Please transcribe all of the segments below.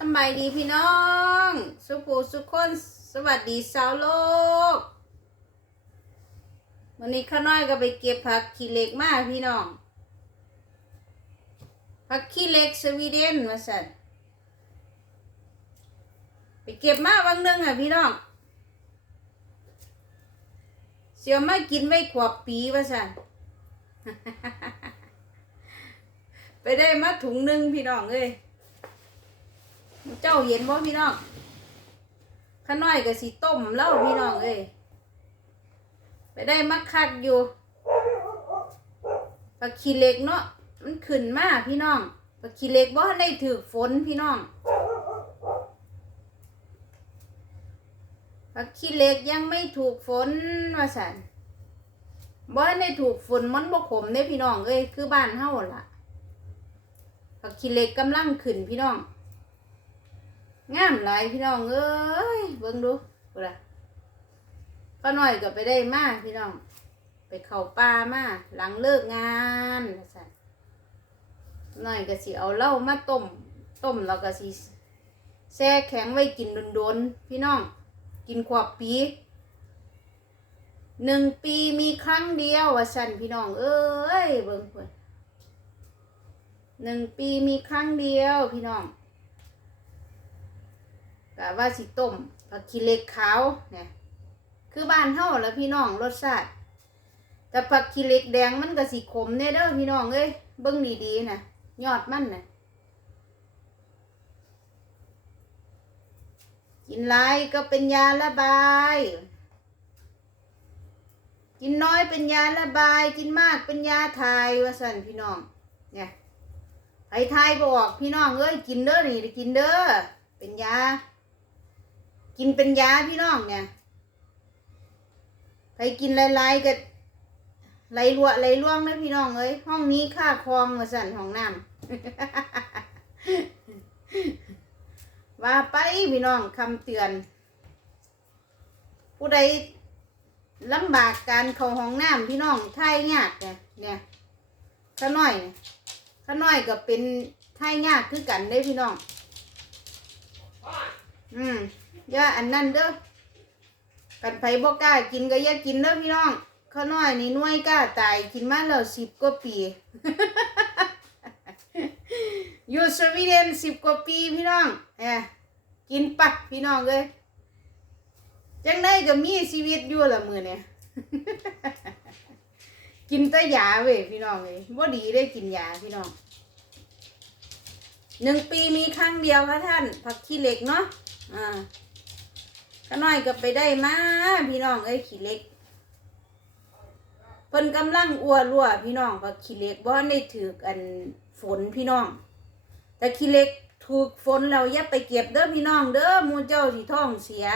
สบายดีพี่น้อง สุภูสุขคนสวัสดีสาวโลก วันนี้ข้าน้อยก็ไปเก็บผักขี้เหล็กมาพี่น้อง ผักขี้เหล็กสวีเดนมาสั่นไปเก็บมาบางเรื่องอะพี่น้อง เสียวมากินไว้ขวบปีว่าสั่นไปได้มาถุงหนึ่งพี่น้องเอ้ย เจ้าเห็นบ่พี่น้องข้าน้อยก็สิต้มเล่าพี่น้องเอ้ยไปได้มักคักอยู่ปลาขี้เล็กเนาะมันขึ้นมากพี่น้องปลาขี้เล็กบ่ได้ถือฝนพี่น้องปลาขี้เล็กยังไม่ถูกฝนว่าสันบ่ได้ถูกฝนมันบ่ขมเด้พี่น้องเอ้ยคือบ้านเฮาล่ะปลาขี้เล็กกำลังขึ้นพี่น้อง งามหลายพี่น้องเอ้ยเบิ่งดูกูละก็น้อยก็ไปได้มากพี่น้อง ไปเข้าป่ามาหลังเลิกงานว่าซั่นน้อยก็สิเอาเหล้ามาต้มต้มแล้วก็สิแช่แข็งไว้กินโดนๆพี่น้อง กินขวบปีหนึ่งปีมีครั้งเดียวว่าสั่นพี่น้อง เอ้ยเบิ่งเพิ่นหนึ่งปีมีครั้งเดียวพี่น้อง กะว่าสิต้มผักขี้เหล็กขาวเนี่ยคือบ้านเฮาแล้วพี่น้องรสชาติแต่ผักขี้เหล็กแดงมันก็สิขมเนี่ยเด้อพี่น้องเอ้ยเบิ่งดีๆนะยอดมันนะกินหลายก็เป็นยาระบาย กินน้อยเป็นยาระบาย กินมากเป็นยาทายว่าสันพี่น้อง เนี่ยไอ้ทายบอกพี่น้องเอ้ยกินเด้อนี่กินเด้อเป็นยา กินเป็นยาพี่น้องเนี่ยไปกินหลายๆก็ไหลลวไหลล่วงนะพี่น้องเอ้ยห้องนี้ค่าคลองมาสั่นห้องน้ำว่าไปพี่น้องคำเตือน ผู้ใดลำบากการเข้าห้องน้ำพี่น้องท่ายยากเนี่ยเนี่ยข้าน้อยเนี่ยข้าน้อยก็เป็นท่ายยากคือกันได้พี่น้อง อืม อย่าอันนั้นเด้อกันไผบ่กล้ากินก็อย่ากินเด้อพี่น้องข้าน้อยนี่น่วยกล้าตายกินมาแล้วสิบกว่าปีอยู่สวีเดนสิบกว่าปีพี่น้องเอ้กินปักพี่น้องเลยจังได้ก็มีชีวิตอยู่ละมือเนี่ยกินแต่ยาเว้ยพี่น้องเลยบ่ดีได้กินยาพี่น้องหนึ่งปีมีครั้งเดียวค่ะท่านผักขี้เหล็กเนาะอ่า ก็น้อยก็ไปได้มาพี่น้องเอ้ยขี้เล็กเพิ่นกำลังอ้วรั่วพี่น้องผักขี้เล็กบ่ทันได้ถืออันฝนพี่น้อง แต่ขี้เล็กถูกฝนเราอย่าไปเก็บเด้อพี่น้องเด้อมูเจ้าสิท้องเสีย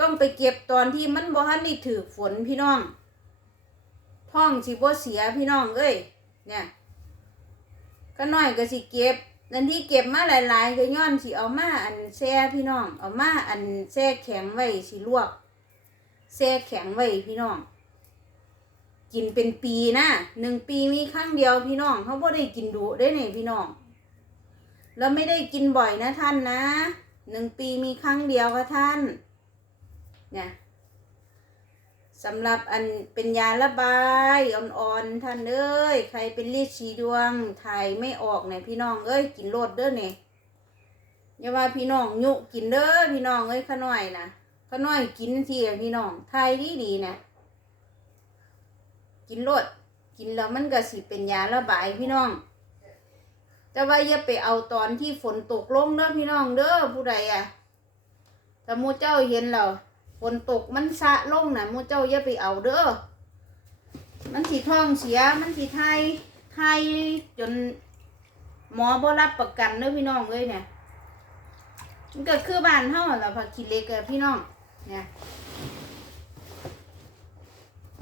ต้องไปเก็บตอนที่มันบ่ทันได้ถือฝนพี่น้อง ท้องสิบ่เสียพี่น้องเอ้ยเนี่ยก็น้อยก็สิเก็บ นั่นที่เก็บมาหลายๆก็ย้อนสิเอามาอันแช่พี่น้อง เอามาอันแช่แข็งไว้สิลวกแช่แข็งไว้พี่น้อง กินเป็นปีนะหนึ่งปีมีครั้งเดียวพี่น้องเขาบ่ได้กินดุได้เนี่ยพี่น้องแล้วไม่ได้กินบ่อยนะท่านนะหนึ่งปีมีครั้งเดียวค่ะท่านเนี่ย สำหรับอันเป็นยาระบายอ่อนๆท่านเอ้ยใครเป็นรีดสีดวงถ่ายไม่ออกเนี่ยพี่น้องเอ้ยกินโลดเด้อเนี่ยอย่าว่าพี่น้องยุกินเด้อพี่น้องเอ้ยข้าน้อยนะข้าน้อยกินทีพี่น้องถ่ายดีดีๆนะกินโลดกินแล้วมันก็สิเป็นยาระบายพี่น้อง แต่ว่าอย่าไปเอาตอนที่ฝนตกลงเด้อพี่น้องเด้อผู้ใดอะถ้าหมูเจ้าเห็นแล้ว ฝนตกมันสะลงนะมูเจ้าอย่าไปเอาเด้อ มันสีท้องเสีย มันสีไทยไทยจนหมอบ่รับประกันเด้อพี่น้องเลยเนี่ยมันก็คือบ้านเฮาล่ะผักขี้เล็กอะพี่น้อง เนี่ย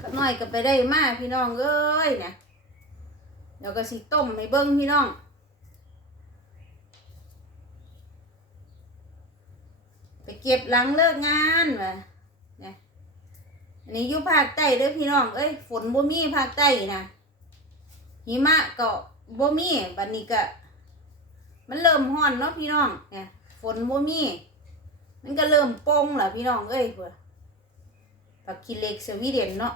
ก็น้อยก็ไปได้มากพี่น้องเอ้ยเนี่ยเดี๋ยวก็สิต้มให้เบิ้งพี่น้องไปเก็บหลังเลิกงานว่ะ นี่ยอันนี้อยู่ภาคใต้เด้อพี่น้อง เอ้ย ฝนบ่มีภาคใต้นะหิมะก็บ่มีบัดนี้ก็ มันเริ่มห้อนเนาะพี่น้องเนี่ยฝนบ่มี มันก็เริ่มโป่งล้วพี่น้องเอ้ยพุ่นผักขี้เล็กสวีเดนเนาะ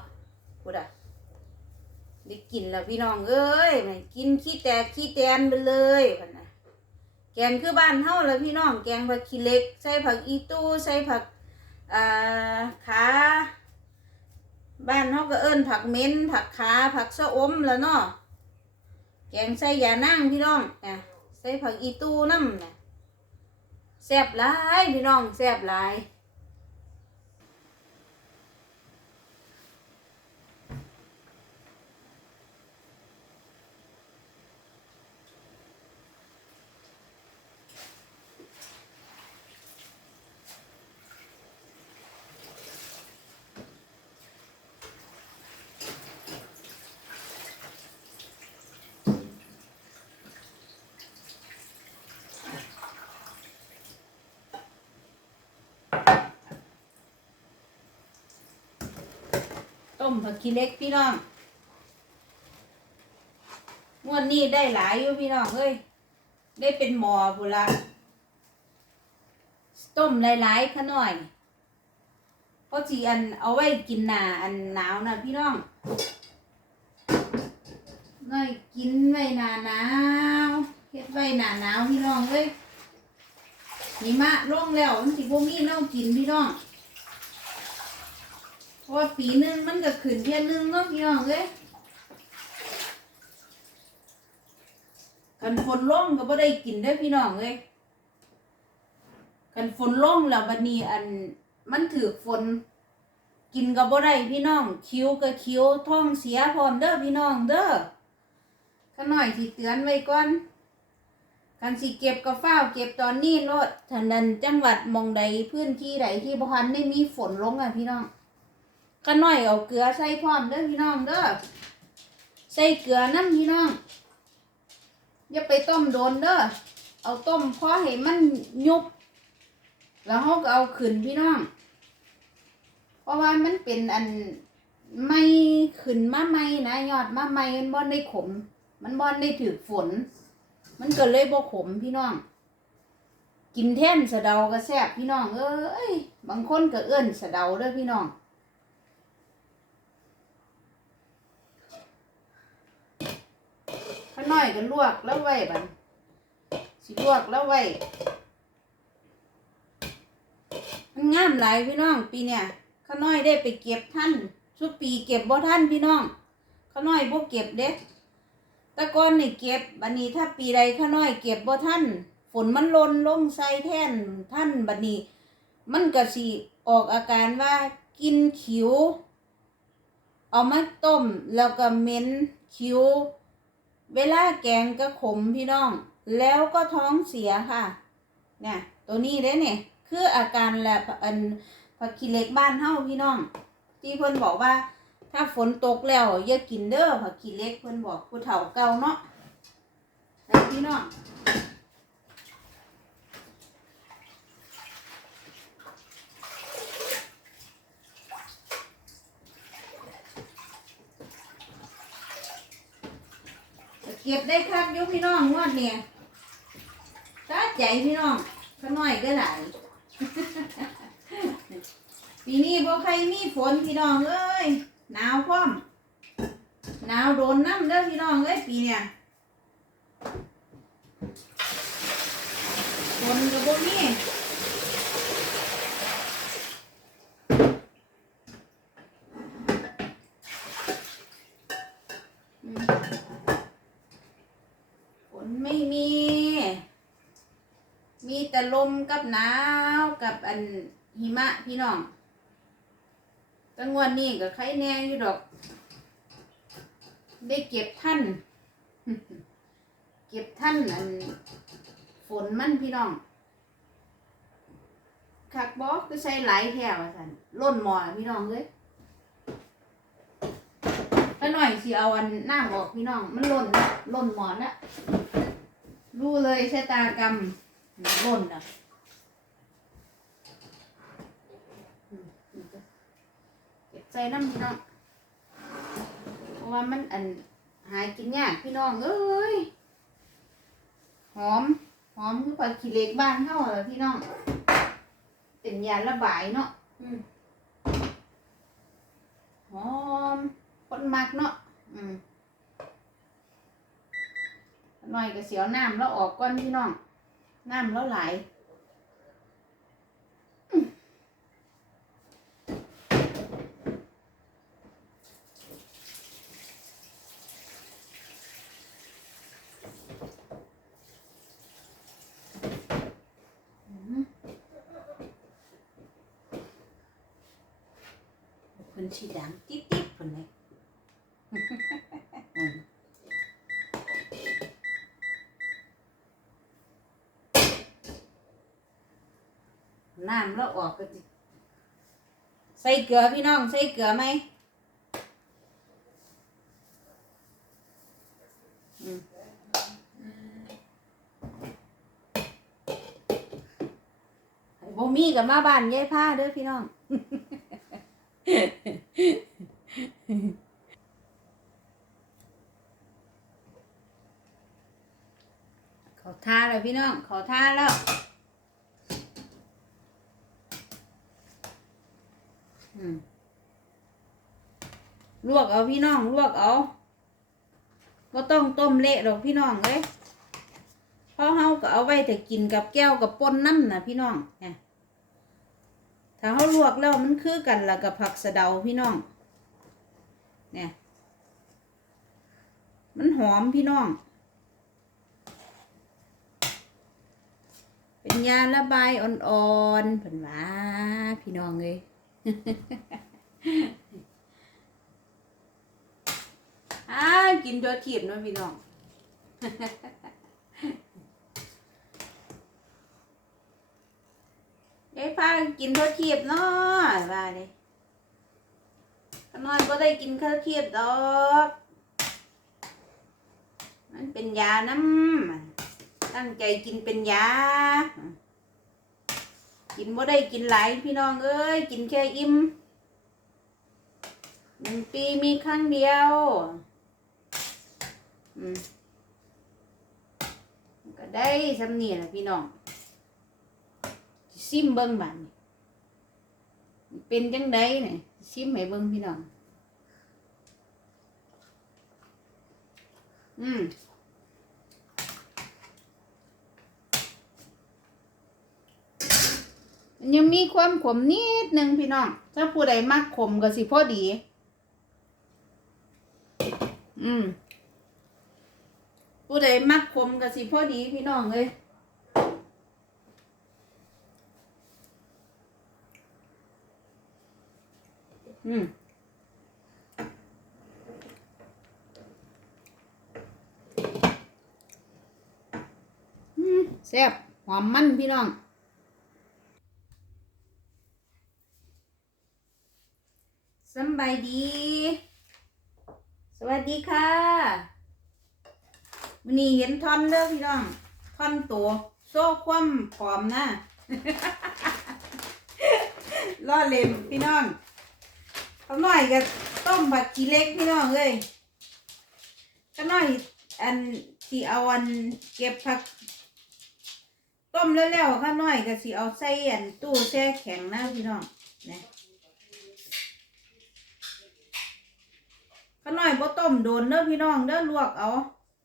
พุ่นอะได้กินแล้วพี่น้องเอ้ยมันกินขี้แตกขี้แตนไปเลยพุ่นน่ะแกงคือบ้านเฮาแล้วพี่น้อง แกงผักขี้เล็ก ใส่ผักอีตู้ ใส่ผัก อ่าขาบ้านเขาก็เอิ้นผักเม้นผักขาผักสะอมแล้วเนาะแกงใส่ยานั่งพี่น้องอะใส่ผักอีตูน้ำน่ะแซ่บหลายพี่น้องแซ่บหลาย ผักขี้เล็กพี่น้องงวดนี้ได้หลายอยู่พี่น้องเอ้ยได้เป็นหมอพุละต้มหลายๆขะหน่อยเพราะจีอันเอาไว้กินหนาอันหนาวนะพี่น้องน้อยกินไว้หนาหนาวเฮ็ดไว้หนาหนาวพี่น้องเอ้ยหิมะลงแล้วมันสิบ่มีแนวกินพี่น้อง เพราะว่าปีหนึงมันก็ขึ้นเที่ยหนึงเนาะพี่น้องเอ้ยกันฝนลงก็บ่ได้กินเด้พี่น้องเอ้ยกันฝนลงแล้วบัดนี้อันมันถือฝน กินก็บ่ได้พี่น้อง คิ้วก็คิ้วท้องเสียพร้อมเด้อพี่น้องเด้อข้าน้อยสิเตือนไว้ก่อนกันสิเก็บก็ฟ้าวเก็บตอนนี้โลดทันนันจังหวัดมองใดพื้นที่ใดที่บ่ทันได้มีฝนลงอะพี่น้อง ก็น้อยเอาเกลือใส่พร้อมเด้อพี่น้องเด้อใส่เกลือน้ำพี่น้องอย่าไปต้มโดนเด้อเอาต้มพอให้มันยุบ แล้วเขาก็เอาขึ้นพี่น้อง เพราะว่ามันเป็นอันไม่ขึ้นมาไม่นะยอดมาไม่มันบ่ได้ขม มันบ่ได้ถือฝน มันก็เลยบ่ขมพี่น้อง กินแท่นสะเดาก็แซ่บพี่น้อง เอ้ย บางคนก็เอื้อนสะเดาเด้อพี่น้อง ข้าน้อยก็ลวกแล้วไว้บัดสิลวกแล้วไว้มันงามหลายพี่น้องปีเนี่ยข้าน้อยได้ไปเก็บท่านทุกปีเก็บบ่ท่านพี่น้องข้าน้อยบ่เก็บเด็แตะก้อนนี่เก็บบัดนี้ถ้าปีใดข้าน้อยเก็บบ่ท่านฝนมันลนลงใส่แท่นท่านบัดนี้ มันก็สิออกอาการว่ากินขิว เอามาต้มแล้วก็เม็นคิ้ว เวลาแกงก็ขมพี่น้อง แล้วก็ท้องเสียค่ะเนี่ยตัวนี้เด้เนี่ยคืออาการแหละอันผักขี้เล็กบ้านเฮาพี่น้อง ที่เพิ่นบอกว่า ถ้าฝนตกแล้วอย่ากินเด้อผักขี้เล็กเพิ่นบอกผู้เฒ่าเก่าเนาะนะพี่น้อง เก็บได้ครับยุพี่น้องงวดเนี่ยตาใจพี่น้องขาน้อยก็หลายปีนี้บ่ใครมีฝนพี่น้องเอ้ยหนาวพร้อมหนาวโดนน้ำเด้อพี่น้องเอ้ยปีเนี่ยฝนก็บ่มีอืม ฝนไม่มี มีแต่ ลมกับหนาวกับอันหิมะพี่น้องแตั้งวันนี้ก็ใครแน่อยู่ดอก ได้เก็บท่าน เก็บท่านอันฝนมันพี่น้องคักบอกคือใส่หลายแถวสันล่นหมอพี่น้องเลยก็หน่อยสิเอาอันหน้าบอกพี่น้อง มันล่นนะล่นหมอนนะรู้เลยชะตากรรม ล่นอะอืมเก็บใจน้ำพี่น้องเพราะว่ามันอันหายกินยากพี่น้องเอ้ยหอมหอมคือผักขี้เล็กบ้านเฮาเหรอพี่น้องเป็นยาระบายเนาะอืหอมคนมักเนาะอืมหน่อยก็เสียวน้ำแล้วออกก่อนพี่น้อง น้ำแล้วไหลคนชีดังติ๊บๆคนเลย อืม น้ำแล้ว ออกก็สิใส่เกลือพี่น้อง ใส่เกลือไหมบ่มีกับมาบ้านยายผ้าเด้อพี่น้อง เขาท่าแล้วพี่น้อง เขาท่าแล้ว อืม ลวกเอาพี่น้องลวกเอาก็ต้องต้มเละหรอกพี่น้องเอ้ยเพราะเฮาก็เอาไว้แต่กินกับแก้วกับป่นน้ำนะพี่น้องเนี่ยถ้าเฮาลวกแล้วมันคือกันละกับผักสะเดาพี่น้อง เนี่ย มันหอมพี่น้อง เป็นยาระบายอ่อนๆเพิ่นว่าพี่น้องเอ้ย อากินตัวเทียบนะพี่น้องยายพากินตัวเทียบเนาะว่าเลยขนอนก็ได้กินข้าวเทียบดอก มันเป็นยาน้ำตั้งใจกินเป็นยา กินบ่ได้กินหลายพี่น้องเอ้ยกินแค่อิ่มหนึ่งปีมีครั้งเดียวอืมก็ได้สำเนียงละพี่น้องสิซิมเบิ้งบันเป็นจังไดเนี่ยซิมให้เบิ้งพี่น้องอืม มัน ยังมีความขมนิดนึงพี่น้อง ถ้าผู้ใดมักขมก็สิพอดี อืม ผู้ใดมักขมก็สิพอดีพี่น้องเลยอืมอืมแซ่บหอมมันพี่น้อง สำบายดี สวัสดีค่ะวันนี้เห็นท่อนเด้อพี่น้องท่อนตัวโซ่ความผอมนะล่อเล่นพี่น้องเขาหน่อยก็ต้มผัดขี้เล็กพี่น้องเลยก็หน่อยอันที่เอาอันเก็บผัก ต้มแล้วๆข้าน้อยก็สิเอาใส่อันตู้แช่แข็งนะพี่น้องนะ ข้าน้อยบ่ต้มโดนเด้อพี่น้องเด้อลวกเอา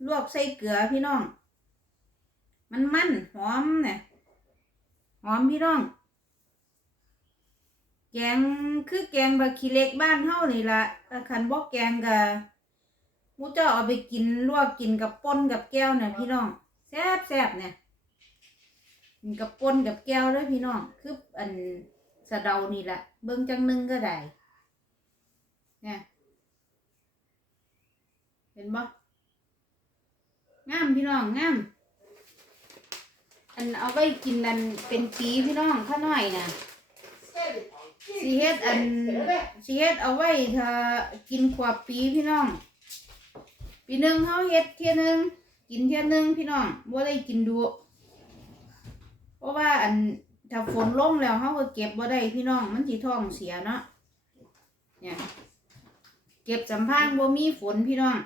ลวกใส่เกลือพี่น้อง มันมันหอมเนี่ยหอมพี่น้อง แกงคือแกงบะขี้เล็กบ้านเฮานี่ละคันบ่แกงก็หมูเจ้าเอาไปกินลวกกินกับป่นกับแก้วเนี่ยพี่น้องแซ่บแซ่บเนี่ยกินกับป่นกับแก้วเลยพี่น้องคืออันสะเดานี่แหละเบิ่งจังหนึงก็ได้เนี่ย ห็นบ่งามพี่น้องงามอันเอาไว้กินอันเป็นปีพี่น้องข้าน้อยนะสีเฮ็ดอันสีเฮ็ดเอาไว้ถ้ากินขวบปีพี่น้อง ปีหนึ่งเขาเฮ็ดเที่ยหนึงกินเที่ยหนึงพี่น้องบ่ได้กินดูเพราะว่าอันถ้าฝนลงแล้วเขาก็เก็บบ่ได้พี่น้องมันสิท้องเสียเนาะเนี่ยเก็บสัมพางบ่มีฝนพี่น้อง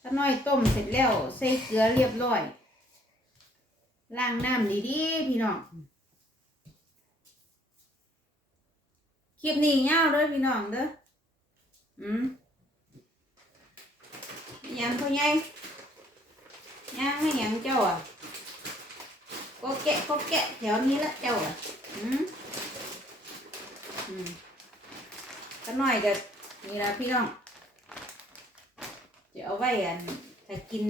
ถ้าน้อยต้มเสร็จแล้วใส่เกลือเรียบร้อยล้างน้ำดีๆพี่น้องคลิปนี้ยาวเด้อพี่น้องเด้ออืมยังพ่อใหญ่ย่างไม่ยังเจ้าอะก็แกะก็แกะแถวนี้ละเจ้าอะอืมอืมก็น้อยก็นี่ละพี่น้อง จะเอาไว้อันถ้ากิน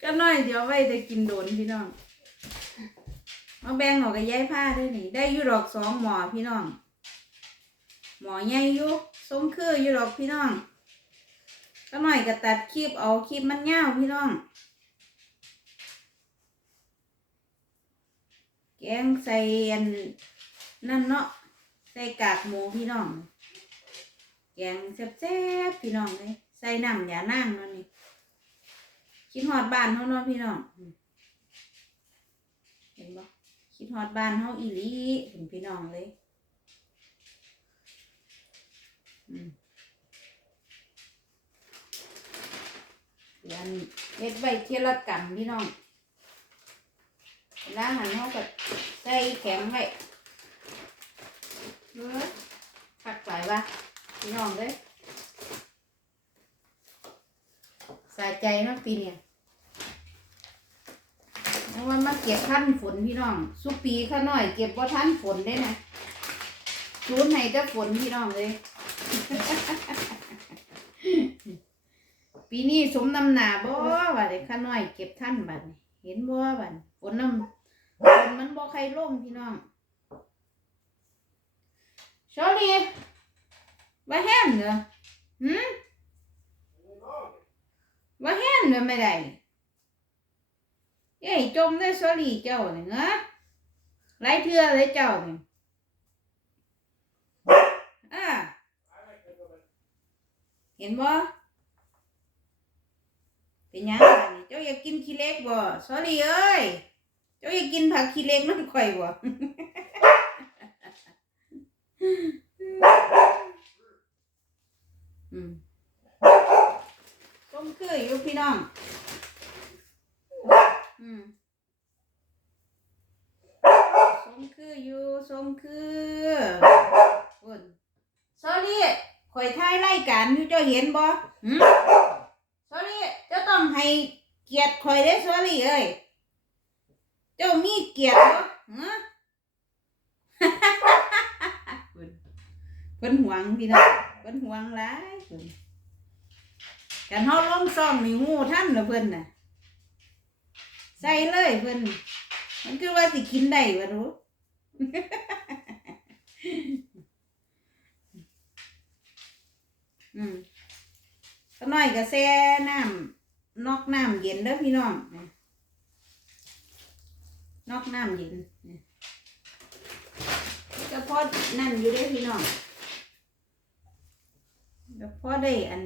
ก็น้อยเดี๋ยวไว้จะกินโดนพี่น้องมาแบ่งออกกับยายผ้าด้วยนี่ ได้ยูดอกสองหมอพี่น้อง หมอใหญ่ยู่ทรงคือยูดอกพี่น้องก็น้อยก็ตัดคลิปเอาคลิปมันยาพี่น้อง แกงใส่อันนั่นเนาะใส่กากหมูพี่น้อง แกงแซ่บๆพี่น้องเลยใส่น้ำยานั่งเนาะนี่คิดฮอดบ้านเขาเนาะพี่น้องเห็นบ่คิดฮอดบ้านเขาอีหลีเห็นพี่น้องเลยอืมเดี๋ยวอันเฮ็ดไว้เทียละกำพี่น้อง ลาหันเขาก็ใส่แข็งไว้เออคักหลายว่ะพี่น้องเลยสะใจเนาะปีเนี่ยเพราะว่ามาเก็บท่านฝนพี่น้อง สุปีข้าน้อย เก็บว่าท่านฝนได้นะชูนให้แต่ฝนพี่น้องเลย ปีนี้สมน้ำหนาบ่ว่าเด็กข้าน้อยเก็บท่านบัดนี้เห็นบ่บัดฝนน้ำ ฝนมันบ่ใครล่มพี่น้องชอรี่ว่าแห้งเหรอหืมว่าแห้งเหรอไม่ได้เอ้ยจมได้สลีเจ้าเนี่ยนะไรเทือเลยเจ้าเนี่ยอ่าเห็นบ่เป็นยังล่ะนี่เจ้าอยากกินขี้เล็กบ่สลีเอ้ย จ้าอยากกินผักขี้เล็กน้ำข่อยบ่อืมต้มคืออยู่พี่น้อง อืมสมคืออยู่สมคือคนสอรี่ข่อยท้ายรายการอยู่เจ้าเห็นบ่หืมสอรี่เจ้าต้องให้เกียรติข่อยเด้อสอรี่เอ้ย เจ้ามีเกียรติบ่ฮะเพิ่นเพิ่นหวงพี่น้องเพิ่นหวงหลายเพิ่นกันเฮาลงซ่องนี่ฮู้ทันเหรอเพิ่นน่ะ ใส่เลยเพิ่นมันคือว่าสิกินได้วะรู้อืมก็น้อยก็แช่น้ำนอกน้ำเย็นเด้อพี่น้อง นอกน้ำเย็นนี่ก็พอนั่นอยู่เด้พี่น้องก็พอได้อัน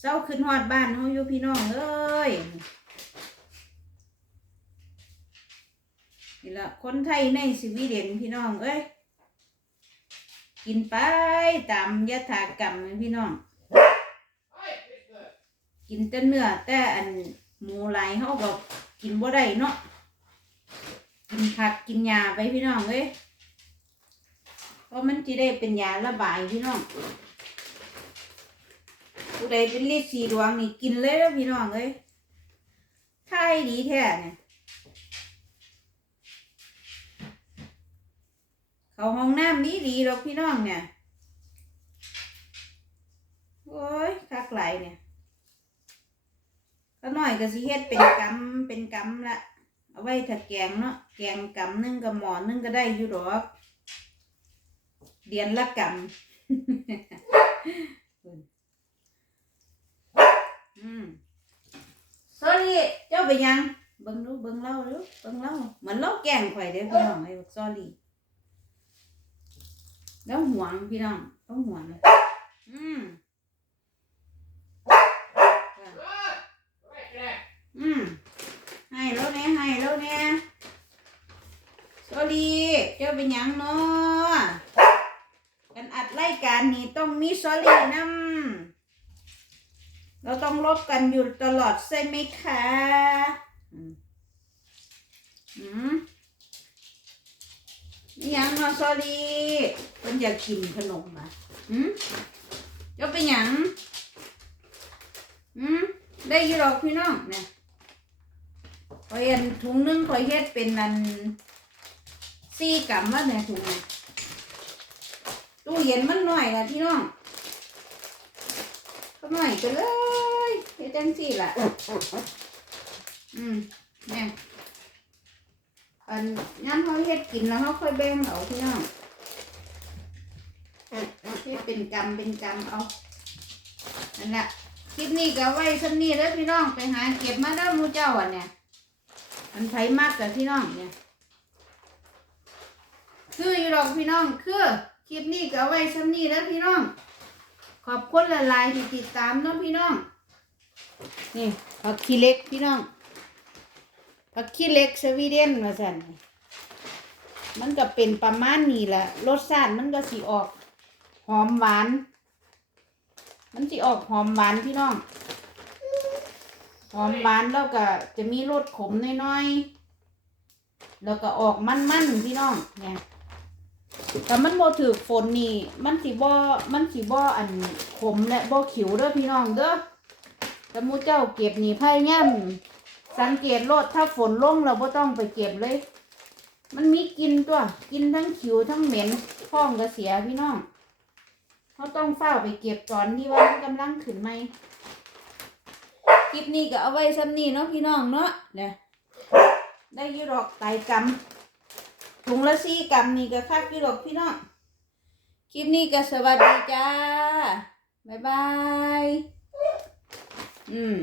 เศร้าขึ้นฮอดบ้านเฮาอยู่พี่น้องเอ้ยนี่ละคนไทยในสวีเดนพี่น้องเอ้ยกินไปตามยถากรรมพี่น้อง กินแต่เนื้อแต่อันหมูหลเขาก็กินบ่ได้เนาะ กินผักกินยาไปพี่น้องเอ้ยเพราะมันจะได้เป็นยาระบายพี่น้องผู้ใดเป็นลิสีดวงนี่กินเลยแล้วพี่น้องเอ้ยไทยดีแท้เนี่ยเขาห้องน้ำนี้ดีหรอกพี่น้องเนี่ยโอ้ยคักไหลเนี่ยก็หน้อยก็สิเฮ็ดเป็นกำเป็นกำละ เอาไว้ถ้าแกงเนาะแกงกำนึงกับหมอนึงก็ได้อยู่ดอกเดือนละกำอืม sorry เจ้าไปยังเบิ่งดูเบิ่งเล่าดูเบิ่งเล่าเหมือนเล่าแกล้งข่อยเด้อพี่น้องไอ้บอก sorry แล้วห่วงพี่น้องต้องห่วงอืมอืม ให้แล้วเนี่ยให้แล้วเนี่ยสวัสดีเจ้าเป็นยังเนาะกันอัดรายการนี่ต้องมีสอรี่นำเราต้องลบกันอยู่ตลอดใช่ไหมคะอืมอืมนี่ยังเนาะซอรี่มันอยากกินขนมอะอืมจะเป็นยังอืมได้ยี่หรอกพี่น้องเนี่ย ข่อยเห็นถุงนึงข่อยเฮ็ดเป็นนันสี่กรัมว่าเนี่ยถุงเนี่ยตู้เย็นมันหน่อยนะพี่น้องก็หน่อยไปเลยเฮ็ดจังสี่ล่ะ อืมเนี่ยอันย้ำเขาเฮ็ดกินแล้วเขาค่อยแบ่งเอาพี่น้องเฮ็ดเป็นกำเป็นกำเอานั่นแหละคลิปนี้ก็ไว้สักนี้แล้วพี่น้องไปหาเก็บมาได้อมูเจ้าอะเนี่ย มันไผมากกับพี่น้องเนี่ย คืออยู่หรอกพี่น้องคือคลิปนี้ก็ไว้สักนี้แล้วพี่น้อง ขอบคุณหลายๆที่ติดตามเนาะพี่น้อง นี่ผักขี้เล็กพี่น้องผักขี้เล็กสวีเดนมาสั่นมันก็เป็นประมาณนี้แหละรสชาติมันก็สิออก หอมหวาน มันสิออกหอมหวานพี่น้อง หอมหวานแล้วก็จะมีรสขมน้อยๆ แล้วก็ออกมันๆพี่น้องเนี่ยแต่มันบ่ถือฝนนี่ มันสิบ่มันสิบ่อันขมและบ่ขิวเด้อพี่น้องเด้อแต่มูเจ้าเก็บนี่พยายามสังเกตโลดถ้าฝนลงเราบ่ต้องไปเก็บเลย มันมีกินตัว กินทั้งขิวทั้งเหม็นท้องก็เสียพี่น้องเขาต้องเฝ้าไปเก็บตอนที่ว่ามันกำลังขึ้นใหม คลิปนี้ก็เอาไว้ซ้ำนี้เนาะพี่น้องเนาะเนี่ยได้ยี่ดอกไตกำถุงละสี่กรัมนี่ก็คักยี่หรอกพี่น้องคลิปนี้ก็สวัสดีจ้าบ๊ายบายอืม